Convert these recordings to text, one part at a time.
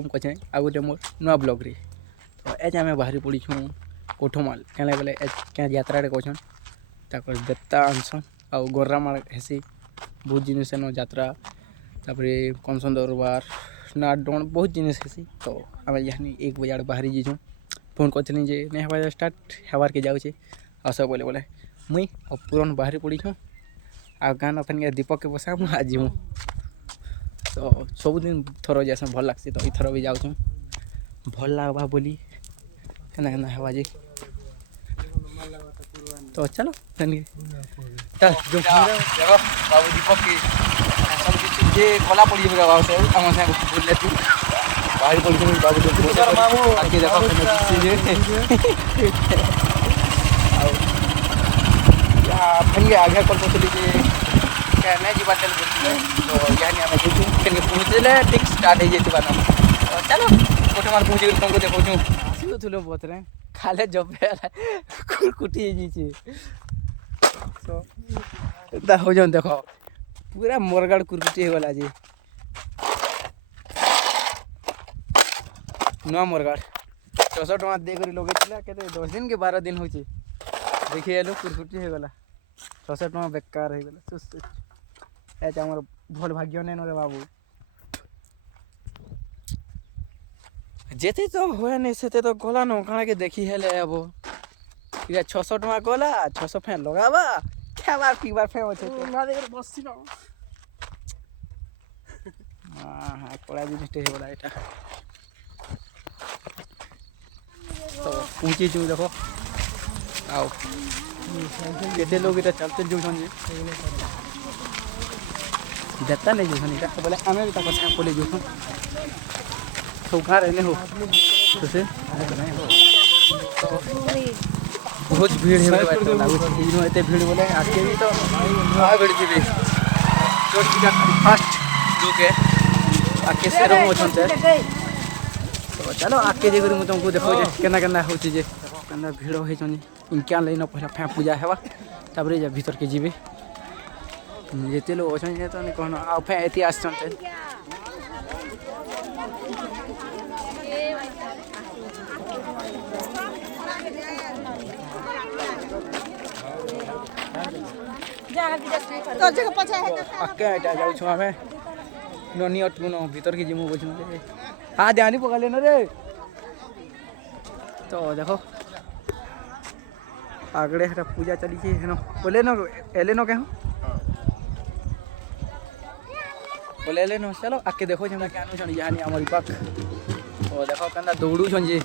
Welcome करें आ गोटे मोर नुआ ब्लॉग रे। तो एज आम बाहरी पड़ीछूँ कोठमाल क्या बोले क्या यात्रा कहन ताकर बेता आनसन आउ गोर्रामाल हेसी बहुत जिनिस न यात्रा तापर कंसन दरबार नाट डण बहुत जिनिस हेसी। तो आम यहाँ 1 बजे आड़े बाहरी जीछूँ फोन करी जे नहीं हवा स्टार्ट हबार के जाऊे आस बोले बोले मुई आ पूरन बाहरी पड़ीछूँ आ गाँ न फेन दीपक के बसा मुझे आज जीमु। तो सबुदिन थर जासन भल लगसी तो इथर भी जाऊँ भल लगवा बोली केना केना हवा जी। तो चलो फेन चल जो देखो बाबू दीपक की सब किसी जे कला पड़ी होगा बाबू से हम से बोल ले तू बाहर पड़ी बाबू दीपक सर बाबू आके देखो फेन जे या फेन आगे कल पछली जे क्या नहीं जी बात तो यहाँ आम जीतु फेन पहुँचले ठीक स्टार्ट हो जाए ना। तो चलो गोटे मार पहुँच तुमको देखो आसुल बतरे खाले जब कुटी हो जान देख पूरा मोरगाड़ कुरकुटी हो गला जी नुआ मोरगाड़ 600 टका देकर लगे के 10 दिन के 12 दिन हो देखिए एलो कुरकुटी हो गला 600 टका बेकार हो गला। ऐसा हमार भल भाग्य नहीं रे बाबू जेते तो हुए नहीं से तो गला न काଣା के देखी हेले अब 600 टका गला 600 फेन लगावा खाबार पीबार फेन अच्छे ना देकर बससी ना हां कोड़ा जिनिस टे होला एटा। तो पूछी जो देखो आओ केते लोग इटा चलते जो छन देता नहीं जो छन इटा बोले आमे भी ताको साम बोले जो छन तो घर रहने हो तो से तो बहुत भीड़ है भाई लागू इनो एते भीड़ बोले आके भी तो आ भीड़ थी चोट की फास्ट जो के आके से रूम छन से। तो चलो आके जे करी मु तुमको देखो जे केना केना होची जे केना भीड़ होई छन इनका लेनो पहला फे पूजा हेबा तबरे जे भीतर के जीवे जेते लोग छन जे तो नहीं कहनो आ फे एती आछन से आके आटा जाऊ छु हमें ननी अटकु न भीतर के जिमु बोछु आ ध्यान पका लेना रे। तो देखो आगड़े हटा पूजा चली छे हेनो बोले न एले न केहू बोले ले न चलो आके देखो जे मैं केनु छन यानी हमर पाक। तो देखो कंदा दौड़ू छन जे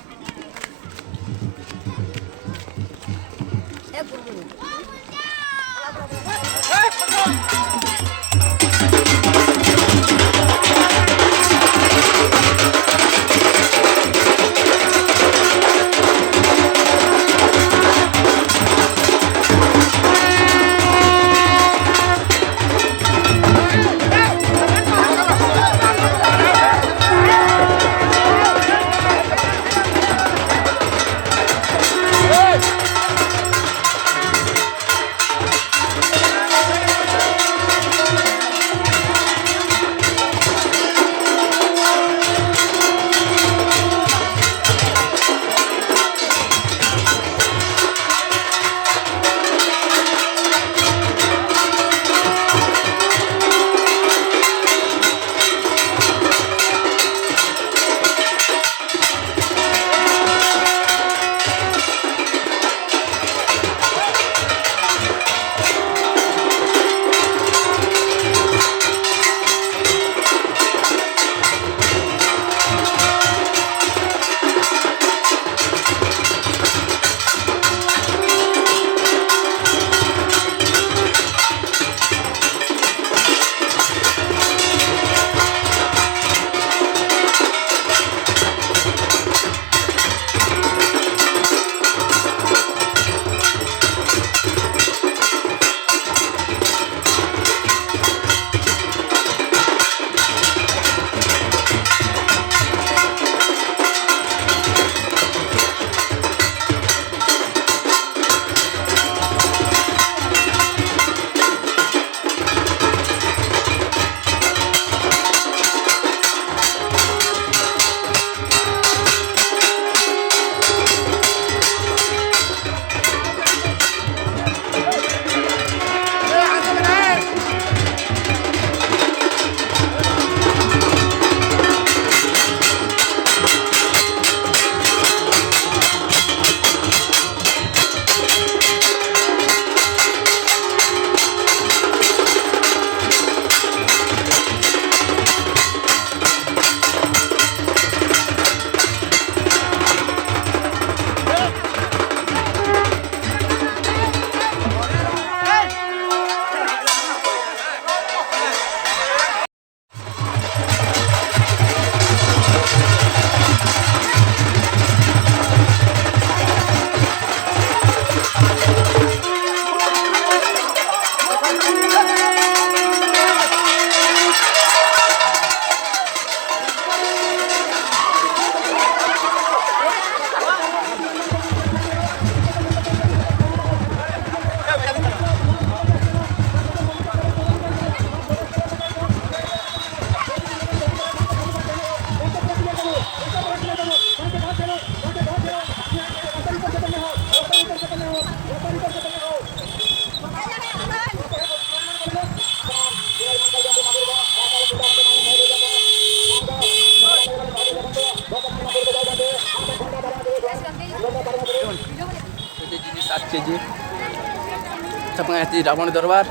केजी रावण दरबार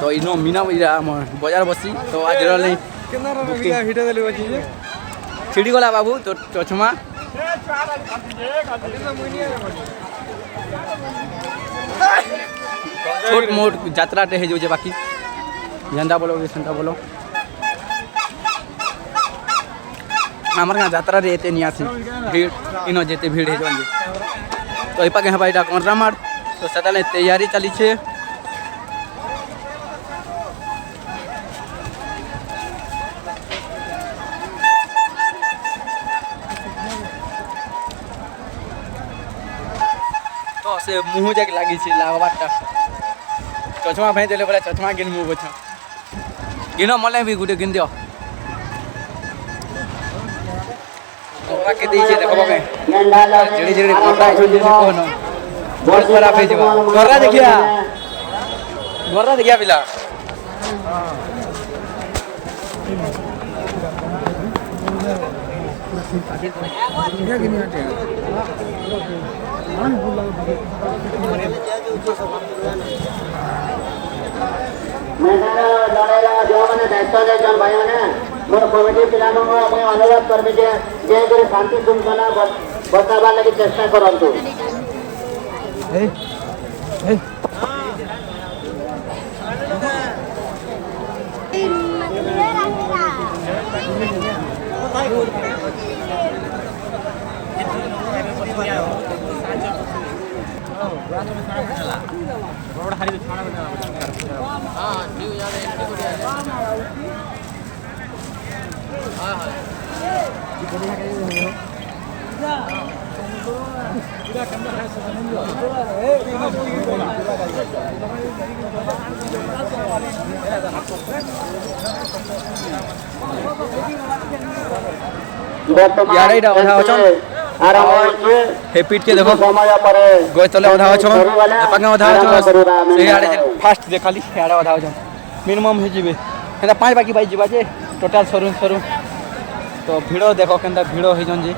तो इनो मीना बजार बसी तो आज छिड़ी गला बाबू तो चछमा छोट मोट यात्रा है जो बाकी झंडा बोलो सेंटा बोलो आमर गाँ यात्रा रे एते नियासी भीड़ इनो जेते भीड़ है जोंजे तो एपा के भाईटा कोनरामाड़ तो सताले तैयारी चली छे तो से मुँह जाके लागी छे लागबाटा चछमा भाई देले बोला चछमा गिन मुँह बछ गिनो मले भी गुटे गिन दियो के दीजिए देखो बे जड़ी जड़ी कोटा जड़ी कोन बहुत खराब है जवा गोरा देखिया बिला मोर कमिटी पिला अनुरोध करबे जे शांति शृंखला बचावा लगी चेष्टा करंतु यार अधा अछन हे पीट के देखो गोय तले अधा अछन पाके अधा अछन से आड़े फास्ट देखाली आड़े अधा अछन मिनिमम हे जिबे एटा 5 बाकी बाई जिबा जे टोटल सरू तो भिड़ देखो केनता भिड़ हे जन जे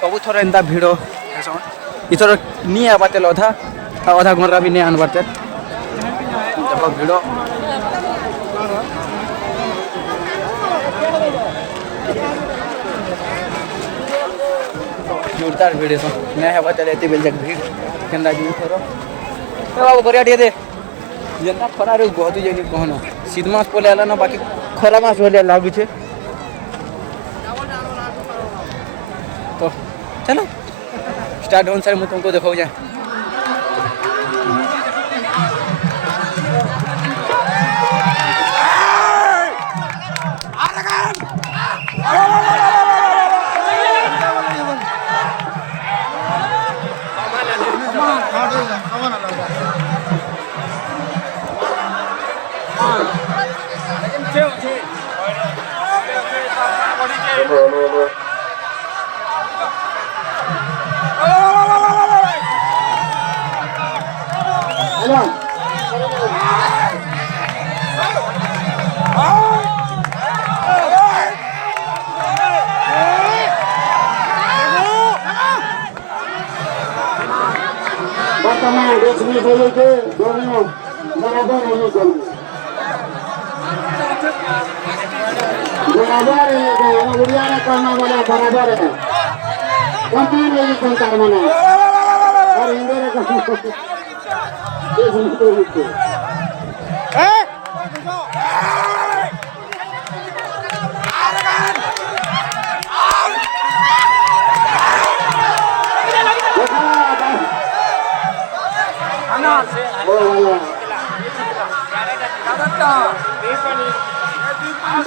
सबु थोर एंता भिड़ हेसन इथर नी आबाते अधा अधा घंटा भी नहीं आनबाते देखो भिड़ जोरदार भीड़ है नहीं है चले एते बेल जक भीड़ केनदा जी थोरो ए बाबू करिया दे जेंता खरा रे बहुत जे कहनो शीत मास पले आला ना बाकी खरा मास होले लागु छे तो चलो स्टार्ट होन सर मैं तुमको दिखाऊं जा वर्तमान देश में बोले के दोनों बराबर होने चाहिए बराबर है उड़िया ने करना वाला बराबर है कंपनी में ही कौन कर मना और हिंदी ने करना ये सुनते हैं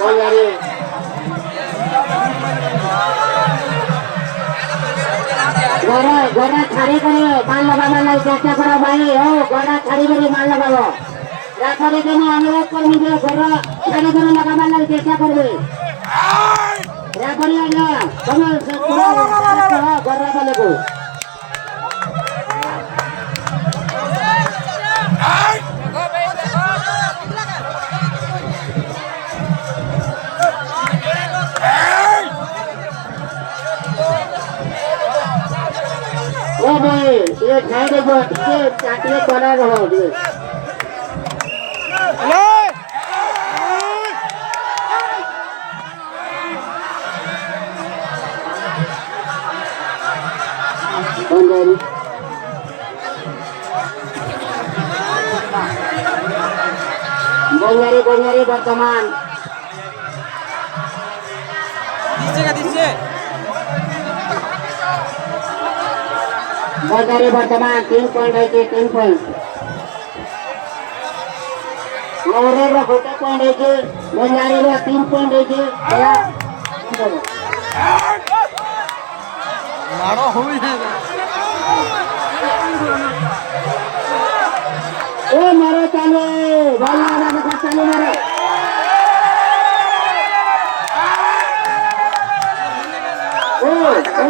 बंजारी गोरा गोरा छाड़ी करे मान लगावा लाई चेष्टा करो भाई हो गोरा छाड़ी करे मान लगावो राखरे के अनुरोध करबी जे गोरा छाड़ी करे लगावा लाई चेष्टा करबे राखरे ना तमे पूरा गोरा वाले को ओ भाई ये खाने को ये चाटले बना रहो ये बंजारी बंजारी बंजारी वर्तमान बंजारी वर्तमान 3 पॉइंट है कि 3 पॉइंट और रे गोटे पॉइंट है कि बंजारी रे 3 पॉइंट है कि भैया मारो हो ही ओ मारो चालू भाला वाला चालू मारो ओ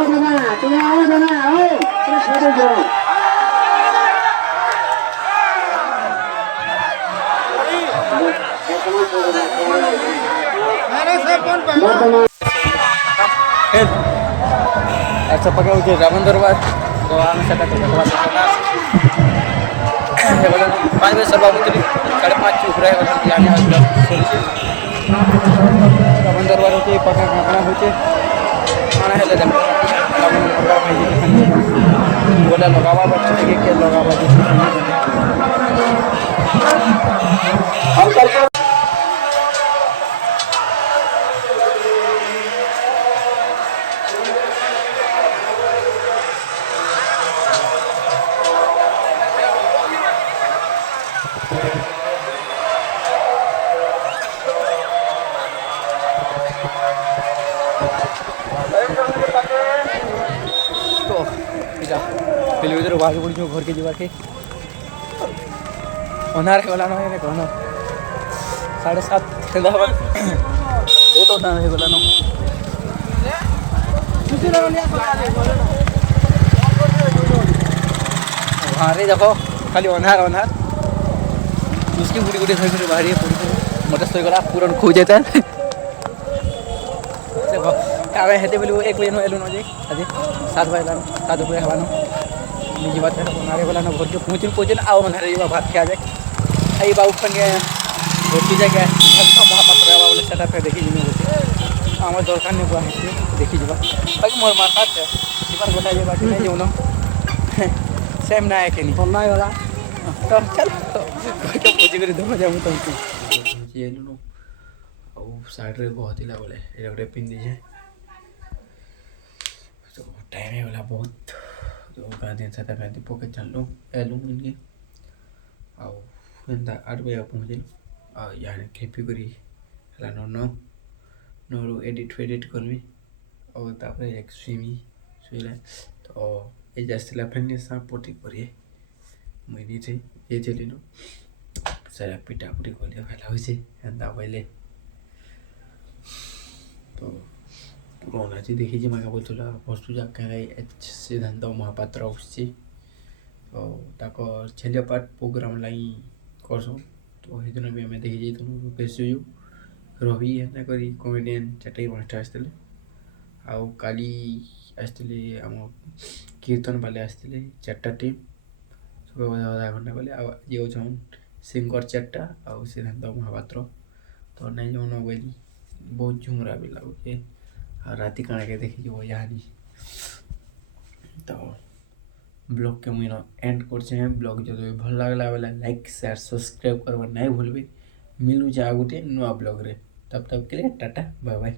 दादा तुम आओ दादा आओ तेरा छोड़ दो ऐसा पकड़ा हुआ रावण दरबार तो आम से तक पाँच बजे सर्वाभूतरी 5:30 चुप रहे जाने रावण दरबार होते पकड़ा काकड़ा होते आना है रावण दरबार बोला लगावा बच्चे के लगावा पहले उधर बाहर पड़ी घर के जीवा के अनार गला न कौन 7:30 बहुत अनार है गला न बाहर देखो खाली अनार अनार उसकी बुढ़ी बुढ़ी घर बाहर पूरी मोटर सो गला पूरा खो जाता है आवे हेते बोली 1 बजे एलु न जे आज 7 बजे 7 बजे हवानो निजी बात है बनारे वाला न घर के पहुंचे आओ मनारे जीवा भात खा जाए आई बाबू संगे रोटी जाके हम महापात्र बाबा बोले सेटअप पे देखि जिनु होते हमर दरकार ने बुआ है देखि जीवा बाकी मोर मार साथ है जीवन गोटा जे बाकी नहीं जोनो सेम ना है के नहीं ना वाला तो चल तो पूजी कर दो जाऊ तुमको ये नु ओ साइड रे बहुत ही बोले ए रे पिन दीजिए तो टाइम है वाला बहुत तो गांधी साथ गांधी पोके चलो एलू इनके आओ एंदा 8 बजे पहुंचे आ यानी खेपी करी हला नो एडिट करमी और तापर एक सुइला तो ए जस्टला फैमिली सा पोटी करिए मनी थे ये चली नो सारा पिटा पुटी कोले हला होइसे एंदा पहले तो पुराना जी देखी जी माका बोलतला वस्तु जा काय सिद्धांत महापात्र उसची तो ताको छेले पार्ट प्रोग्राम लाई करसो तो हेदिन भी हमें देखी तो बेसुयु रवि हेना करी कॉमेडियन चटाई मास्टर आस्तले आउ काली आस्तले हम कीर्तन वाले आस्तले 4टा टीम सब आधा घंटा वाले आ जे छन सिंगर 4टा आउ सिद्धांत महापात्र तो नहीं जो न बोली बहुत झुमरा भी लागो राति काना के देखी जो यानी तो ब्लॉग के मुझे एंड कर ब्लॉग जो भल लगला वाला लाइक शेयर सब्सक्राइब करवा नहीं भूलबे मिलू जा गोटे नुआ ब्लॉग रे तब तक के लिए टाटा बाय बाय।